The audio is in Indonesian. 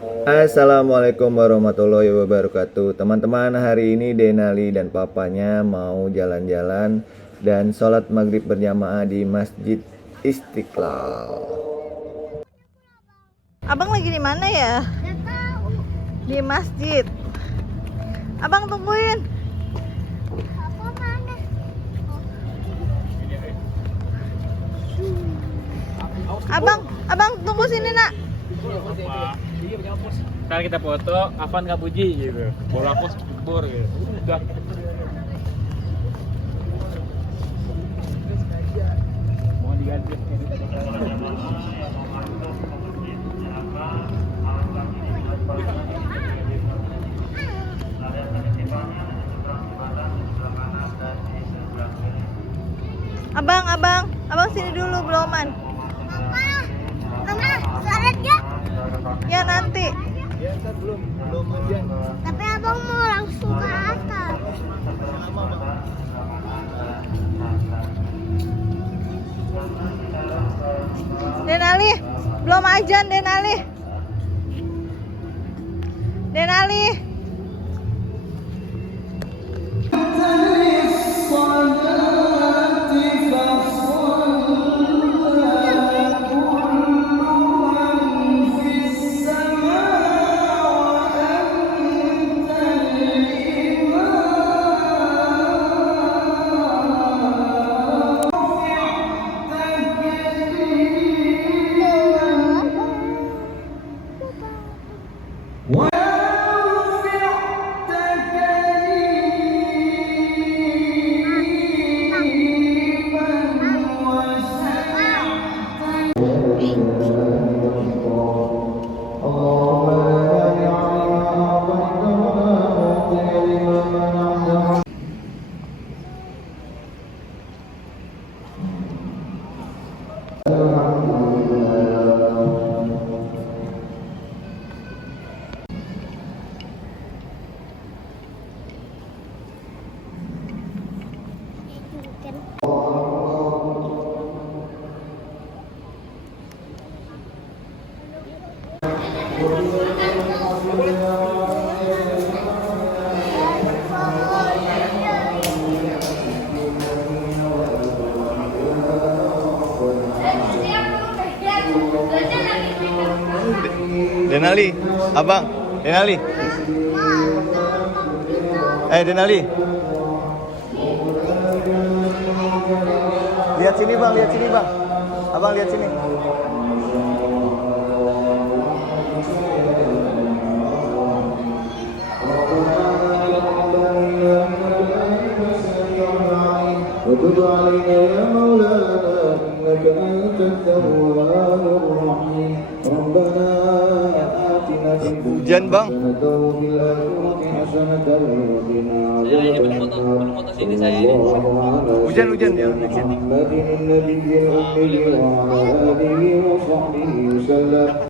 Assalamualaikum warahmatullahi wabarakatuh. Teman-teman, hari ini Denali dan papanya mau jalan-jalan dan sholat maghrib berjamaah di Masjid Istiqlal. Abang lagi di mana ya? Nggak tahu. Di masjid. Abang tungguin. Apa mana? Abang tunggu sini nak. Sekarang kita foto, Afan nggak puji gitu. Bola pos bor gitu. Udah. Mau diganti. Abang sini dulu beloman. Mama, sholat ya? Ya nanti. Ya, kan belum hujan. Tapi abang mau langsung ke atas. Denali, belum ajan Denali. Denali. Denali, abang, Denali. Denali. Lihat sini bang, Abang lihat sini. وتب علينا يا مولانا إنك أنت التواب الرحيم ربنا آتنا في الدنيا Hujan bang. حسنة وفي الآخرة حسنة وقنا عذاب النار Hujan ya. محمد النبي الأمي وعلى آله وصحبه وسلم